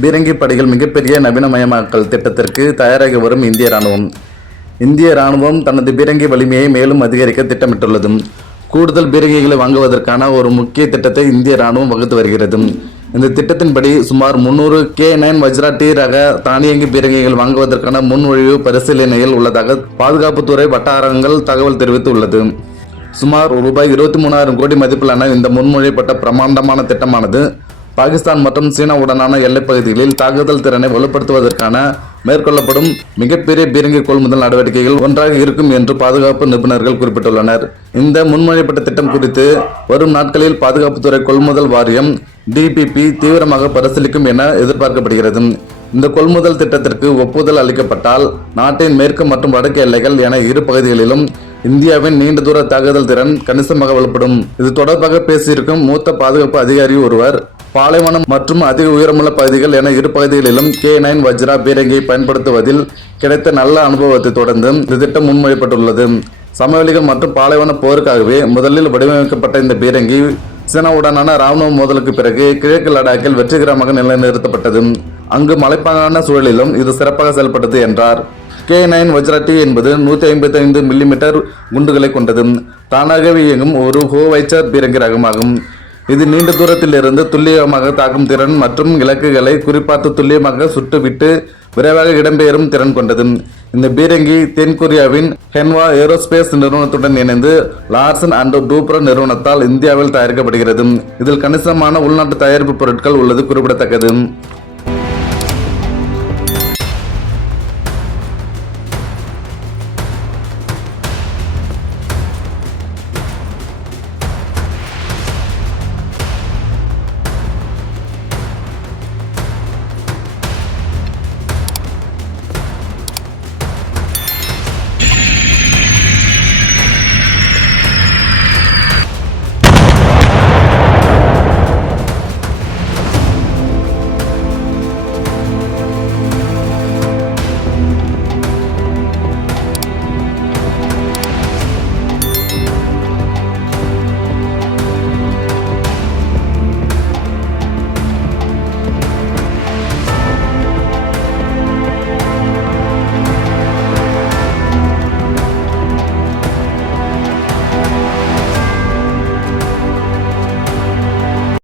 பீரங்கி படைகள் மிகப்பெரிய நவீனமயமாக்கல் திட்டத்திற்கு தயாராகி வரும் இந்திய ராணுவம் தனது பீரங்கி வலிமையை மேலும் அதிகரிக்க திட்டமிட்டுள்ளது. கூடுதல் பீரங்கிகளை வாங்குவதற்கான ஒரு முக்கிய திட்டத்தை இந்திய ராணுவம் வகுத்து வருகிறது. இந்த திட்டத்தின்படி சுமார் 300 K9 வஜ்ரா டி ரக தானியங்கி பீரங்கிகள் வாங்குவதற்கான முன்மொழிவு பரிசீலனையில் உள்ளதாக பாதுகாப்புத்துறை வட்டாரங்கள் தகவல் தெரிவித்துள்ளது. சுமார் ரூபாய் 23,000 கோடி மதிப்பிலான இந்த முன்மொழியப்பட்ட பிரமாண்டமான திட்டமானது பாகிஸ்தான் மற்றும் சீனாவுடனான எல்லைப் பகுதிகளில் தாக்குதல் திறனை வலுப்படுத்துவதற்கான மேற்கொள்ளப்படும் மிகப்பெரிய பீரங்கி கொள்முதல் நடவடிக்கைகள் ஒன்றாக இருக்கும் என்று பாதுகாப்பு நிபுணர்கள் குறிப்பிட்டுள்ளனர். இந்த முன்மொழியப்பட்ட திட்டம் குறித்து வரும் நாட்களில் பாதுகாப்புத்துறை கொள்முதல் வாரியம் DPP தீவிரமாக பரிசீலிக்கும் என எதிர்பார்க்கப்படுகிறது. இந்த கொள்முதல் திட்டத்திற்கு ஒப்புதல் அளிக்கப்பட்டால் நாட்டின் மேற்கு மற்றும் வடக்கு எல்லைகள் என இரு பகுதிகளிலும் இந்தியாவின் நீண்ட தூர தாக்குதல் திறன் கணிசமாக வலுப்படும். இது தொடர்பாக பேசியிருக்கும் மூத்த பாதுகாப்பு அதிகாரி ஒருவர், பாலைவனம் மற்றும் அதிக உயரமுள்ள பகுதிகள் என இரு பகுதிகளிலும் K9 வஜ்ரா பீரங்கியை பயன்படுத்துவதில் கிடைத்த நல்ல அனுபவத்தை தொடர்ந்து இந்த திட்டம் முன்மொழியப்பட்டுள்ளது. சமவெளிகள் மற்றும் பாலைவன போருக்காகவே முதலில் வடிவமைக்கப்பட்ட இந்த பீரங்கி சீனாவுடனான ராணுவ மோதலுக்கு பிறகு கிழக்கு லடாக்கில் வெற்றிகரமாக நிலைநிறுத்தப்பட்டது. அங்கு மலைப்பாங்கான சூழலிலும் இது சிறப்பாக செயல்பட்டது என்றார். K9 வஜ்ரா டி என்பது 155 மில்லிமீட்டர் குண்டுகளை கொண்டது. தானாகவே இயங்கும் ஒரு ஹோவைச்சர் பீரங்கி ரகமாகும். இது நீண்ட தூரத்தில் இருந்து துல்லியமாக தாக்கும் திறன் மற்றும் இலக்குகளை குறிப்பார்த்து துல்லியமாக சுட்டுவிட்டு விரைவாக இடம்பெயரும் திறன் கொண்டது. இந்த பீரங்கி தென்கொரியாவின் ஹென்வா ஏரோஸ்பேஸ் நிறுவனத்துடன் இணைந்து லார்சன் அண்ட் டூப்ரோ நிறுவனத்தால் இந்தியாவில் தயாரிக்கப்படுகிறது. இதில் கணிசமான உள்நாட்டு தயாரிப்பு பொருட்கள் உள்ளது குறிப்பிடத்தக்கது.